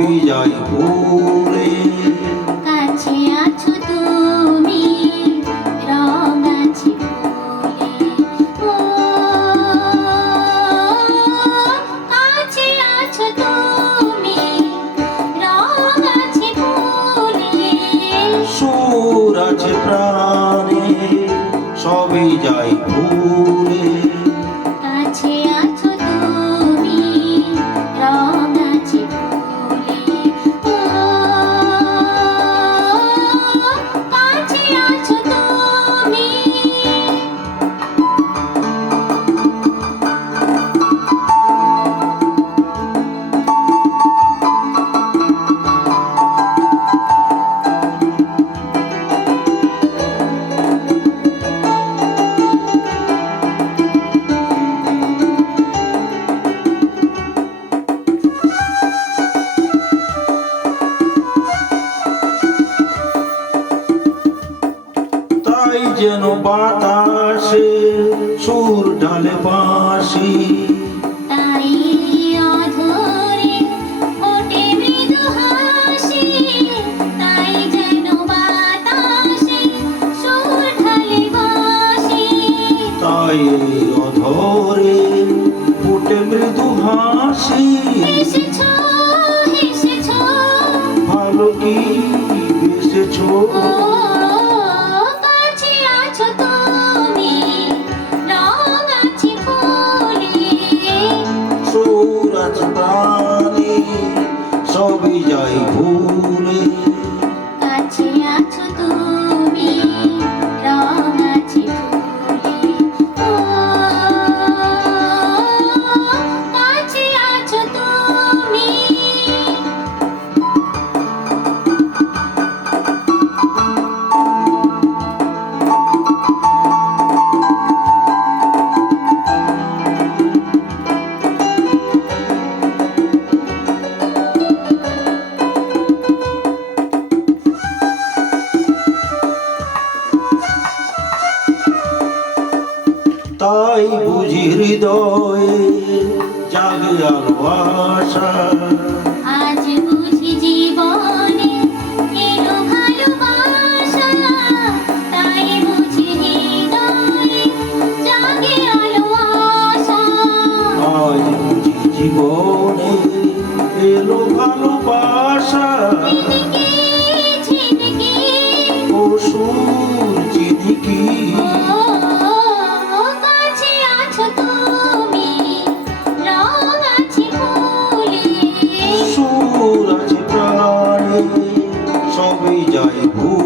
বিজয় ফুলে কাছে আছো তুমি রং আছে কাছে আছো তুমি রং আছে ফুলে। সুর আছে প্রাণে সবই যায় ফুল যেন বাতাসে সুর ডালে বাঁশি। তাই অধরে ফুটে মৃদু হাসি। ভালো কি বেসেছো সবই যাই ভূ তাই বুঝি হৃদয় জাগে আলো আশা Hollywood.